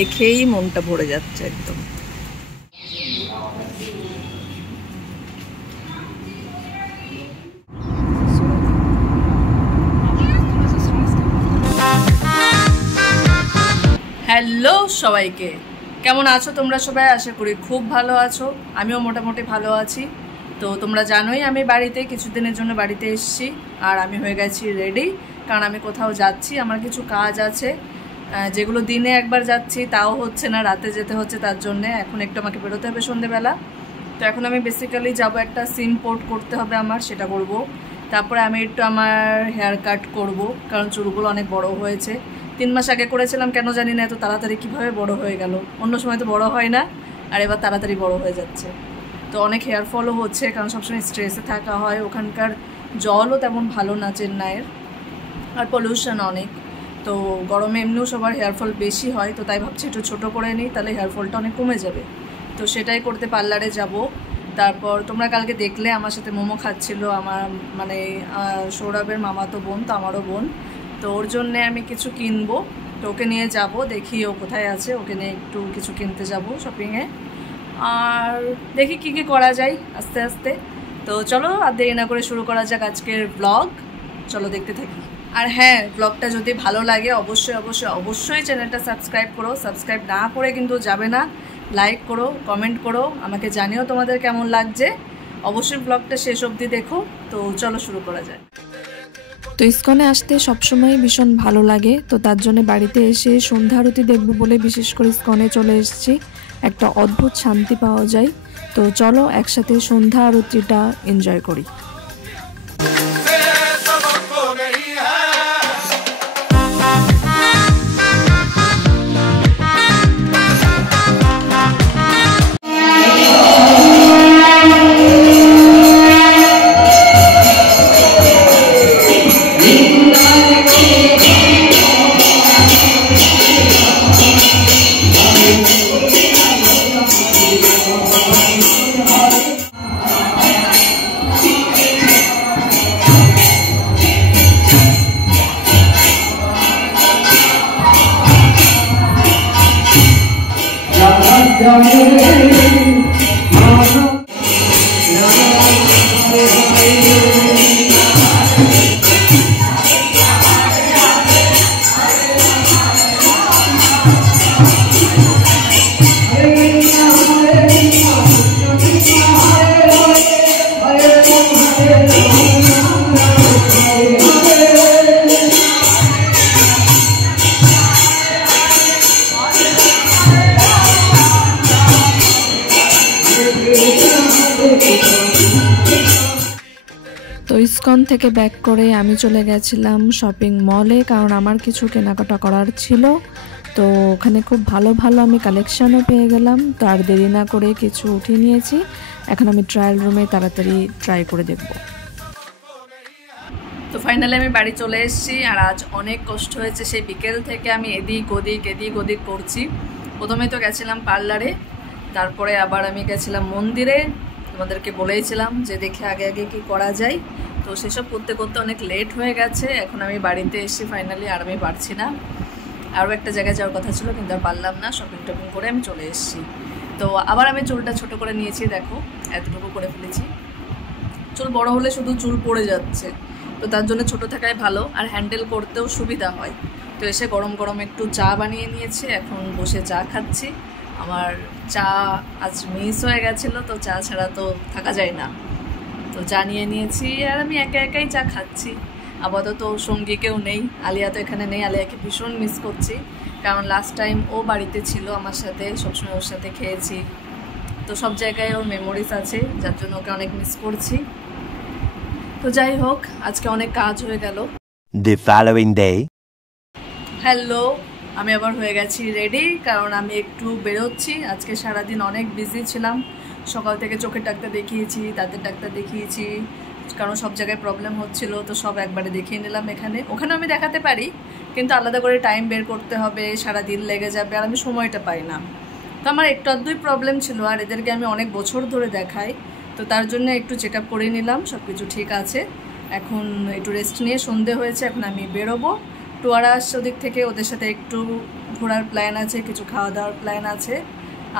দেখেই মনটা ভরে যাচ্ছে একদম। হ্যালো সবাইকে, কেমন আছো তোমরা সবাই? আশা করি খুব ভালো আছো, আমিও মোটামুটি ভালো আছি। তো তোমরা জানোই আমি বাড়িতে কিছুদিনের জন্য বাড়িতে এসেছি, আর আমি হয়ে গেছি রেডি, কারণ আমি কোথাও যাচ্ছি। আমার কিছু কাজ আছে, যেগুলো দিনে একবার যাচ্ছি তাও হচ্ছে না, রাতে যেতে হচ্ছে। তার জন্যে এখন একটু আমাকে বেরোতে হবে সন্ধেবেলা। তো এখন আমি বেসিক্যালি যাব, একটা সিম পোর্ট করতে হবে আমার, সেটা করব। তারপরে আমি একটু আমার হেয়ার কাট করব, কারণ চুলগুলো অনেক বড় হয়েছে। 3 মাস আগে করেছিলাম, কেন জানি না এত তাড়াতাড়ি কীভাবে বড় হয়ে গেল। অন্য সময় তো বড় হয় না, আর এবার তাড়াতাড়ি বড় হয়ে যাচ্ছে। তো অনেক হেয়ার ফলও হচ্ছে, কারণ সবসময় স্ট্রেসে থাকা হয়। ওখানকার জলও তেমন ভালো না চেন্নাইয়ের, আর পলিউশন অনেক। তো গরমে এমনিও সবার হেয়ারফল বেশি হয়, তো তাই ভাবছি একটু ছোটো করে নিই, তাহলে হেয়ারফলটা অনেক কমে যাবে। তো সেটাই করতে পার্লারে যাব। তারপর তোমরা কালকে দেখলে আমার সাথে মোমো খাচ্ছিল আমার, মানে সৌরভের মামাতো বোন, তো আমারও বোন। তো ওর জন্যে আমি কিছু কিনবো, তো ওকে নিয়ে যাব, দেখি ও কোথায় আছে, ওকে নিয়ে একটু কিছু কিনতে যাব শপিংয়ে। আর দেখি কি কি করা যায় আস্তে আস্তে। তো চলো আর দেরি না করে শুরু করা যাক আজকের ব্লগ। চলো দেখতে থাকি। আর হ্যাঁ, ব্লগটা যদি ভালো লাগে অবশ্যই অবশ্যই অবশ্যই চ্যানেলটা সাবস্ক্রাইব করো। সাবস্ক্রাইব না করে কিন্তু যাবে না, লাইক করো, কমেন্ট করো, আমাকে জানিও তোমাদের কেমন লাগছে। অবশ্যই ব্লগটা শেষ অবধি দেখো। তো চলো শুরু করা যায়। তো ইসকনে আসতে সবসময় ভীষণ ভালো লাগে, তো তার জন্য বাড়িতে এসে সন্ধ্যা আরতি দেখবো বলে বিশেষ করে ইসকনে চলে এসেছি। একটা অদ্ভুত শান্তি পাওয়া যায়। তো চলো একসাথে সন্ধ্যা আরতিটা এনজয় করি। তো ইসকন থেকে ব্যাক করে আমি চলে গেছিলাম শপিং মলে, কারণ আমার কিছু কেনাকাটা করার ছিল। তো ওখানে খুব ভালো ভালো আমি কালেকশানও পেয়ে গেলাম। তো আর দেরি না করে কিছু উঠিয়ে নিয়েছি, এখন আমি ট্রায়াল রুমে তাড়াতাড়ি ট্রাই করে দেখব। তো ফাইনালি আমি বাড়ি চলে এসেছি, আর আজ অনেক কষ্ট হয়েছে। সেই বিকেল থেকে আমি এদিক ওদিক করছি। প্রথমে তো গেছিলাম পার্লারে, তারপরে আবার আমি গেছিলাম মন্দিরে। তোমাদেরকে বলেইছিলাম যে দেখে আগে আগে কি করা যায়। তো সেসব করতে করতে অনেক লেট হয়ে গেছে। এখন আমি বাড়িতে এসেছি ফাইনালি, আর আমি পারছি না। আরও একটা জায়গায় যাওয়ার কথা ছিল, কিন্তু আর পারলাম না। শপিং টপিং করে আমি চলে এসেছি। তো আবার আমি চুলটা ছোট করে নিয়েছি, দেখো এতটুকু করে ফেলেছি। চুল বড় হলে শুধু চুল পড়ে যাচ্ছে, তো তার জন্য ছোট থাকাই ভালো, আর হ্যান্ডেল করতেও সুবিধা হয়। তো এসে গরম গরম একটু চা বানিয়ে নিয়েছি, এখন বসে চা খাচ্ছি। আমার চা আজ মিস হয়ে গেছিলো, তো চা ছাড়া তো থাকা যায় না। তো চা নিয়ে নিয়েছি, আর আমি একা একাই চা খাচ্ছি। আপাতত সঙ্গী কেউ নেই, আলিয়া তো এখানে নেই। আলিয়াকে ভীষণ মিস করছি, কারণ লাস্ট টাইম ও বাড়িতে ছিল আমার সাথে, সবসময় ওর সাথে খেয়েছি। তো সব জায়গায় ওর মেমোরিজ আছে, যার জন্য ওকে অনেক মিস করছি। তো যাই হোক, আজকে অনেক কাজ হয়ে গেল। The following day. হ্যালো, আমি আবার হয়ে গেছি রেডি, কারণ আমি একটু বেরোচ্ছি। আজকে সারাদিন অনেক বিজি ছিলাম। সকাল থেকে চোখের ডাক্তার দেখিয়েছি, দাঁতের ডাক্তার দেখিয়েছি, কারণ সব জায়গায় প্রবলেম হচ্ছিল। তো সব একবারে দেখিয়ে নিলাম। ওখানে আমি দেখাতে পারি, কিন্তু আলাদা করে টাইম বের করতে হবে, সারাদিন লেগে যাবে, আর আমি সময়টা পাই না। তো আমার একটু আধটুই প্রবলেম ছিল, আর এদেরকে আমি অনেক বছর ধরে দেখাই। তো তার জন্য একটু চেক আপ করে নিলাম, সব কিছু ঠিক আছে। এখন একটু রেস্ট নিয়ে সন্ধে হয়েছে, এখন আমি বেরোবো। টুয়ারা আসছে ওদিক থেকে, ওদের সাথে একটু ঘোরার প্ল্যান আছে, কিছু খাওয়া দাওয়ার প্ল্যান আছে।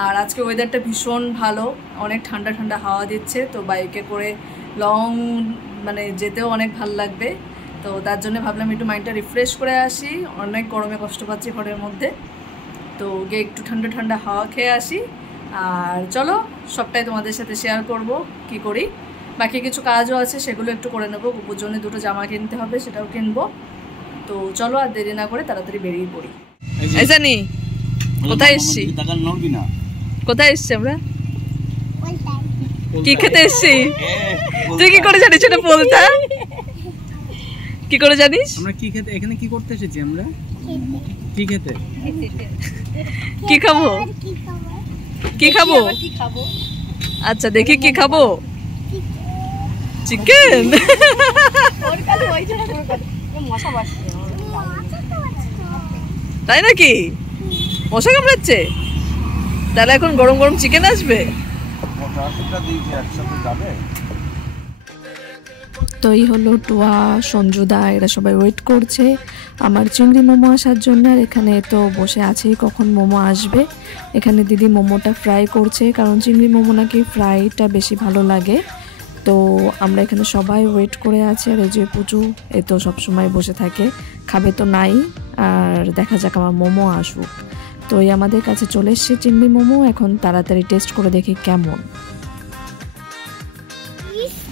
আর আজকে ওয়েদারটা ভীষণ ভালো, অনেক ঠান্ডা ঠান্ডা হাওয়া দিচ্ছে, তো বাইকে করে লং মানে যেতেও অনেক ভালো লাগবে। তো তার জন্য ভাবলাম একটু মাইন্ডটা রিফ্রেশ করে আসি, অনেক গরমে কষ্ট পাচ্ছি ঘরের মধ্যে, তো গিয়ে একটু ঠান্ডা ঠান্ডা হাওয়া খেয়ে আসি। আর চলো সবটাই তোমাদের সাথে শেয়ার করব কি করি। বাকি কিছু কাজও আছে, সেগুলো একটু করে নেবো। গুপুর জন্য দুটো জামা কিনতে হবে, সেটাও কিনবো। তো চলো আর দেরি না করে তাড়াতাড়ি বেরিয়ে পড়ি। জানি কোথায় এসছি, কোথায় এসছি আমরা, কি খেতে এসছি? তুই কি করে জানিস এটা বলতে? কি করে জানিস আমরা কি খেতে, এখানে কি করতে এসেছি আমরা? কি খেতে, কি খাবো, কি খাবো? আচ্ছা দেখি কি খাবো, চিকেন। তাই নাকি? মশা কামড়াচ্ছে? তাহলে এখন গরম গরম চিকেন আসবে। তো এই হলো টুয়া, সঞ্জুদা, এরা সবাই ওয়েট করছে আমার চিংড়ি মোমো আসার জন্য। আর এখানে তো বসে আছেই কখন মোমো আসবে। এখানে দিদি মোমোটা ফ্রাই করছে, কারণ চিংড়ি মোমো নাকি ফ্রাইটা বেশি ভালো লাগে। তো আমরা এখানে সবাই ওয়েট করে আছি। আর এই যে পুচু, এ তো সবসময় বসে থাকে, খাবে তো নাই। আর দেখা যাক আমার মোমো আসুক। তো এই আমাদের কাছে চলে এসছে চিংড়ি মোমো, এখন তাড়াতাড়ি টেস্ট করে দেখি কেমন।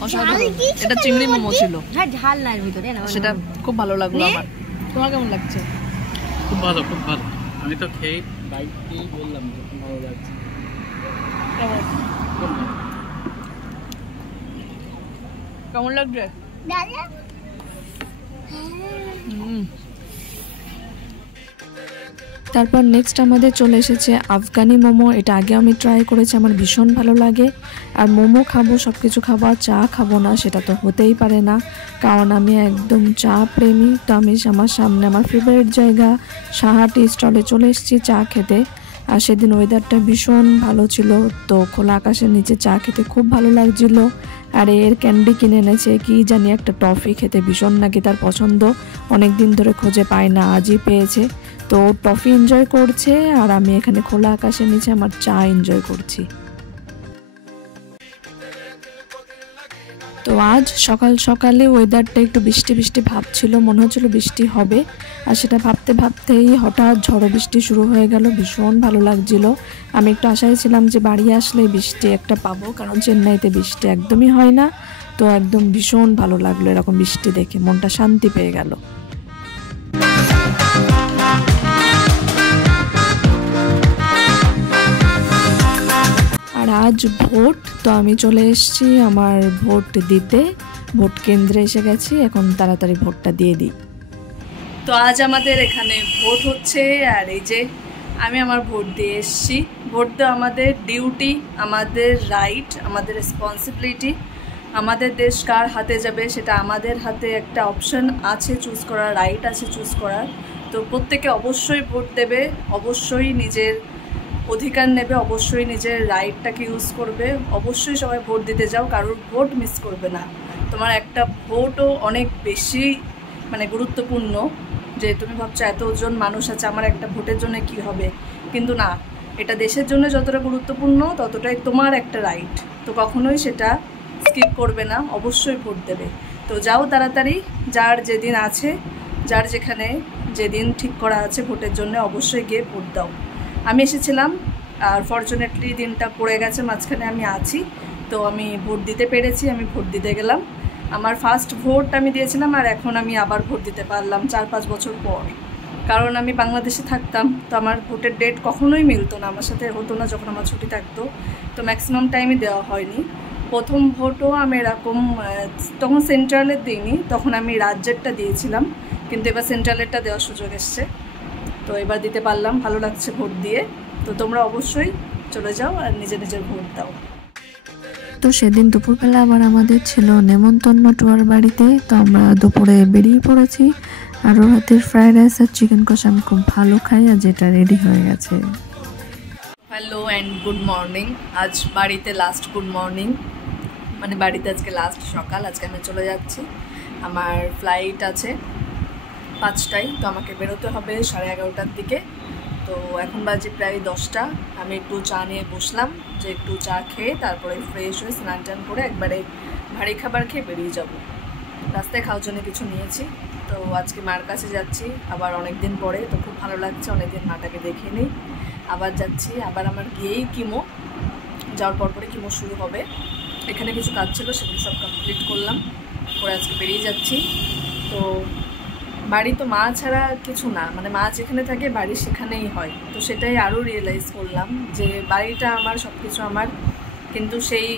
অসাধারণ, এটা চিংড়ি মোমো ছিল, হ্যাঁ ঝাল না এর ভিতরে না, সেটা খুব ভালো লাগলো আমার। তোমার কেমন লাগছে? খুব ভালো, খুব ভালো। আমি তো খেয়ে বাইকই বললাম যে খুব ভালো লাগছে। কেমন লাগছে? তারপর নেক্সট আমাদের চলে এসেছে আফগানি মোমো। এটা আগে আমি ট্রাই করেছি, আমার ভীষণ ভালো লাগে। আর মোমো খাবো, সব কিছু খাবো, আর চা খাবো না সেটা তো হতেই পারে না, কারণ আমি একদম চা প্রেমী। তো আমি আমার সামনে আমার ফেভারিট জায়গা সাহাটি স্টলে চলে এসেছি চা খেতে। আর সেদিন ওয়েদারটা ভীষণ ভালো ছিল, তো খোলা আকাশের নিচে চা খেতে খুব ভালো লাগছিল। আর এর ক্যান্ডি কিনে এনেছে, কি জানি একটা টফি, খেতে ভীষণ নাকি তার পছন্দ, অনেক দিন ধরে খুঁজে পায় না, আজই পেয়েছে। তো টফি এনজয় করছে, আর আমি এখানে খোলা আকাশের নিচে আমার চা এনজয় করছি। তো আজ সকাল সকালে ওয়েদারটা একটু বৃষ্টি বৃষ্টি ভাব ছিল, মনে হচ্ছিল বৃষ্টি হবে। আর সেটা ভাবতে ভাবতেই হঠাৎ ঝড়ো বৃষ্টি শুরু হয়ে গেল, ভীষণ ভালো লাগছিল। আমি একটু আশায় ছিলাম যে বাড়ি আসলে বৃষ্টি একটা পাবো, কারণ চেন্নাইতে বৃষ্টি একদমই হয় না। তো একদম ভীষণ ভালো লাগলো এরকম বৃষ্টি দেখে, মনটা শান্তি পেয়ে গেল। আর আজ ভোট, তো আমি চলে এসেছি আমার ভোট দিতে, ভোট কেন্দ্রে এসে গেছি, এখন তাড়াতাড়ি ভোটটা দিয়ে দিই। তো আজ আমাদের এখানে ভোট হচ্ছে, আর এই যে আমি আমার ভোট দিয়ে এসেছি। ভোট দেওয়া আমাদের ডিউটি, আমাদের রাইট, আমাদের রেসপন্সিবিলিটি। আমাদের দেশ কার হাতে যাবে সেটা আমাদের হাতে একটা অপশন আছে চুজ করার, রাইট আছে চুজ করার। তো প্রত্যেকে অবশ্যই ভোট দেবে, অবশ্যই নিজের অধিকার নেবে, অবশ্যই নিজের রাইটটাকে ইউজ করবে। অবশ্যই সবাই ভোট দিতে যাও, কারোর ভোট মিস করবে না। তোমার একটা ভোটও অনেক বেশি মানে গুরুত্বপূর্ণ, যে তুমি ভাবছো এতজন মানুষ আছে, আমার একটা ভোটের জন্য কি হবে, কিন্তু না, এটা দেশের জন্য যতটা গুরুত্বপূর্ণ ততটাই তোমার একটা রাইট। তো কখনোই সেটা স্কিপ করবে না, অবশ্যই ভোট দেবে। তো যাও তাড়াতাড়ি, যার যেদিন আছে, যার যেখানে যেদিন ঠিক করা আছে ভোটের জন্য, অবশ্যই গিয়ে ভোট দাও। আমি এসেছিলাম, আর ফরচুনেটলি দিনটা পড়ে গেছে, মাঝখানে আমি আছি, তো আমি ভোট দিতে পেরেছি। আমি ভোট দিতে গেলাম, আমার ফার্স্ট ভোট আমি দিয়েছিলাম, আর এখন আমি আবার ভোট দিতে পারলাম 4-5 বছর পর। কারণ আমি বাংলাদেশে থাকতাম, তো আমার ভোটের ডেট কখনোই মিলতো না, আমার সাথে হতো না যখন আমার ছুটি থাকতো, তো ম্যাক্সিমাম টাইমই দেওয়া হয়নি। প্রথম ভোটও আমি এরকম, তখন সেন্ট্রালের দিইনি, তখন আমি রাজ্যেরটা দিয়েছিলাম, কিন্তু এবার সেন্ট্রালেরটা দেওয়ার সুযোগ এসছে, তো এবার দিতে পারলাম, ভালো লাগছে ভোট দিয়ে। তো তোমরা অবশ্যই চলে যাও আর নিজের নিজের ভোট দাও। তো সেদিন দুপুরবেলা আবার আমাদের ছিল নেমন্তন্ন টুয়ার বাড়িতে, তো আমরা দুপুরে বেরিয়ে পড়েছি। আর ওর হাতের ফ্রাইড রাইস আর চিকেন কষা আমি খুব ভালো খাই, আর যেটা রেডি হয়ে গেছে। Hello and good morning. আজ বাড়িতে লাস্ট গুড মর্নিং, মানে বাড়িতে আজকে লাস্ট সকাল। আজকে আমি চলে যাচ্ছি, আমার ফ্লাইট আছে 5টায়, তো আমাকে বেরোতে হবে 11:30টার দিকে। তো এখন বাজে প্রায় 10টা। আমি একটু চা নিয়ে বসলাম, যে একটু চা খেয়ে তারপরে ফ্রেশ হয়ে স্নান টান করে একবারে ভারী খাবার খেয়ে বেরিয়ে যাব। রাস্তায় খাওয়ার জন্য কিছু নিয়েছি। তো আজকে মার কাছে যাচ্ছি, আবার অনেক দিন পরে, তো খুব ভালো লাগছে, অনেকদিন মাটাকে দেখে নিই। আবার যাচ্ছি, আবার আমার গিয়েই কিমো, যাওয়ার পরপরই কিমো শুরু হবে। এখানে কিছু কাজ ছিল, সেগুলো সব কমপ্লিট করলাম, করে আজকে বেরিয়ে যাচ্ছি। তো বাড়ি তো মা ছাড়া কিছু না, মানে মা যেখানে থাকে বাড়ি সেখানেই হয়। তো সেটাই আরও রিয়েলাইজ করলাম যে বাড়িটা আমার, সব কিছু আমার, কিন্তু সেই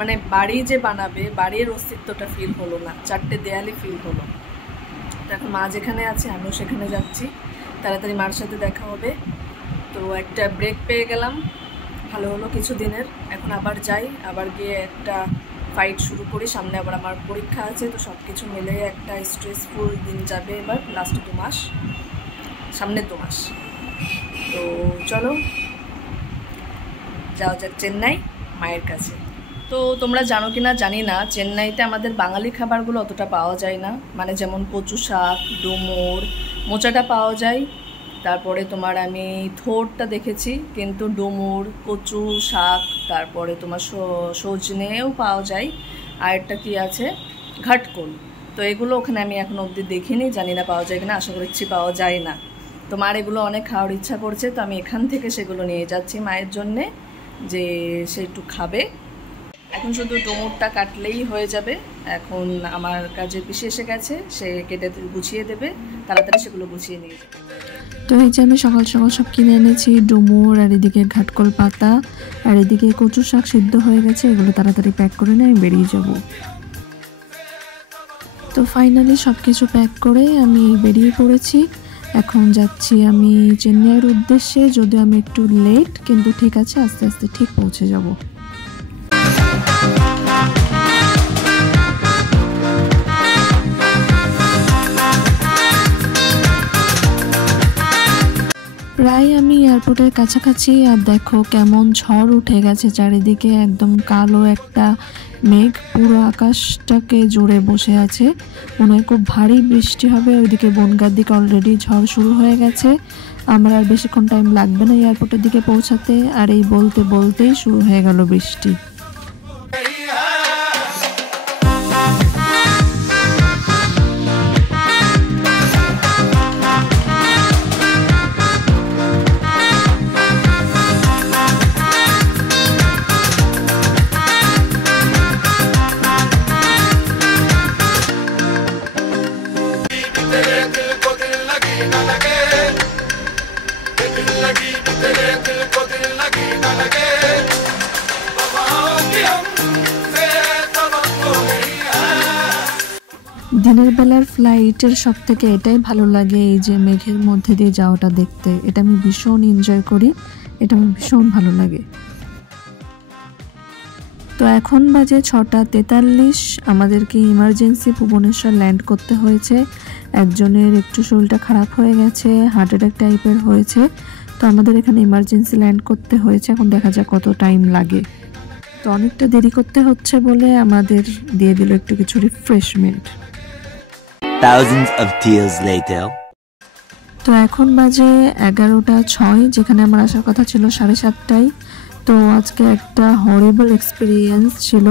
মানে বাড়ি যে বানাবে, বাড়ির অস্তিত্বটা ফিল হলো না, 4টে দেয়ালে ফিল হলো। তো এখন মা যেখানে আছে আমিও সেখানে যাচ্ছি, তাড়াতাড়ি মার সাথে দেখা হবে। তো একটা ব্রেক পেয়ে গেলাম, ভালো হলো কিছু দিনের। এখন আবার যাই, আবার গিয়ে একটা ফাইট শুরু করি। সামনে আবার আমার পরীক্ষা আছে, তো সব কিছু মিলে একটা স্ট্রেসফুল দিন যাবে এবার, লাস্ট 2 মাস, সামনে 2 মাস। তো চলো যাওয়া যাক চেন্নাই মায়ের কাছে। তো তোমরা জানো কি না জানি না, চেন্নাইতে আমাদের বাঙালি খাবারগুলো অতটা পাওয়া যায় না, মানে যেমন কচু শাক, ডুমুর, মোচাটা পাওয়া যায়। তারপরে তোমার আমি থোরটা দেখেছি, কিন্তু ডুমুর, কচু শাক, তারপরে তোমার সজনেও পাওয়া যায়। আর একটা কি আছে, ঘাটকোল। তো এগুলো ওখানে আমি এখন অবধি দেখিনি, জানি না পাওয়া যায় কিনা, আশা করছি পাওয়া যায় না। তো মার এগুলো অনেক খাওয়ার ইচ্ছা করছে, তো আমি এখান থেকে সেগুলো নিয়ে যাচ্ছি মায়ের জন্যে, যে সে একটু খাবে। এখন শুধু ডুমুরটা কাটলেই হয়ে যাবে। এখন আমার কাজের পিসি এসে গেছে, সে কেটে গুছিয়ে দেবে, তাড়াতাড়ি সেগুলো গুছিয়ে নিয়ে যাবে। তো এই যে আমি সকাল সকাল সব কিনে এনেছি, ডুমুর, আর এদিকে ঘাটকল পাতা, আর এদিকে কচু শাক সিদ্ধ হয়ে গেছে। এগুলো তাড়াতাড়ি প্যাক করে নিয়ে আমি বেরিয়ে যাব। তো ফাইনালি সব কিছু প্যাক করে আমি বেরিয়ে পড়েছি। এখন যাচ্ছি আমি চেন্নাইয়ের উদ্দেশ্যে, যদিও আমি একটু লেট, কিন্তু ঠিক আছে, আস্তে আস্তে ঠিক পৌঁছে যাব। প্রায় আমি এয়ারপোর্টের কাছাকাছি, আর দেখো কেমন ঝড় উঠে গেছে চারিদিকে, একদম কালো একটা মেঘ পুরো আকাশটাকে জুড়ে বসে আছে। মনে হয় খুব ভারী বৃষ্টি হবে। ওইদিকে বনগাঁর দিকে অলরেডি ঝড় শুরু হয়ে গেছে। আমার আর বেশিক্ষণ টাইম লাগবে না এয়ারপোর্টের দিকে পৌঁছাতে, আর এই বলতে বলতেই শুরু হয়ে গেল বৃষ্টি। দিনের বেলার ফ্লাইটের সব থেকে এটাই ভালো লাগে, এই যে মেঘের মধ্যে দিয়ে যাওয়াটা দেখতে, এটা আমি ভীষণ এনজয় করি, এটা আমার ভীষণ ভালো লাগে। তো এখন বাজে 6:43, আমাদেরকে ইমার্জেন্সি ভুবনেশ্বর ল্যান্ড করতে হয়েছে। একজনের একটু শরীরটা খারাপ হয়ে গেছে, হার্ট অ্যাটাক টাইপের হয়েছে, তো আমাদের এখানে ইমার্জেন্সি ল্যান্ড করতে হয়েছে। এখন দেখা যাক কত টাইম লাগে। তো অনেকটা দেরি করতে হচ্ছে বলে আমাদের দিয়ে দিল একটু কিছু refreshment. Thousands of tears later. তো এখন বাজে 11:06, যেখানে আমার আসার কথা ছিল 7:30টায়। তো আজকে একটা হরিবল এক্সপিরিয়েন্স ছিল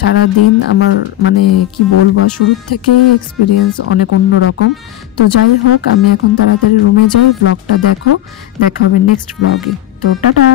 সারাদিন আমার, মানে কি বলবো, শুরুর থেকেই এক্সপিরিয়েন্স অনেক অন্যরকম। তো যাই হোক, আমি এখন তাড়াতাড়ি রুমে যাই, ব্লগটা দেখো, দেখা হবে নেক্সট ব্লগে। তো টাটা।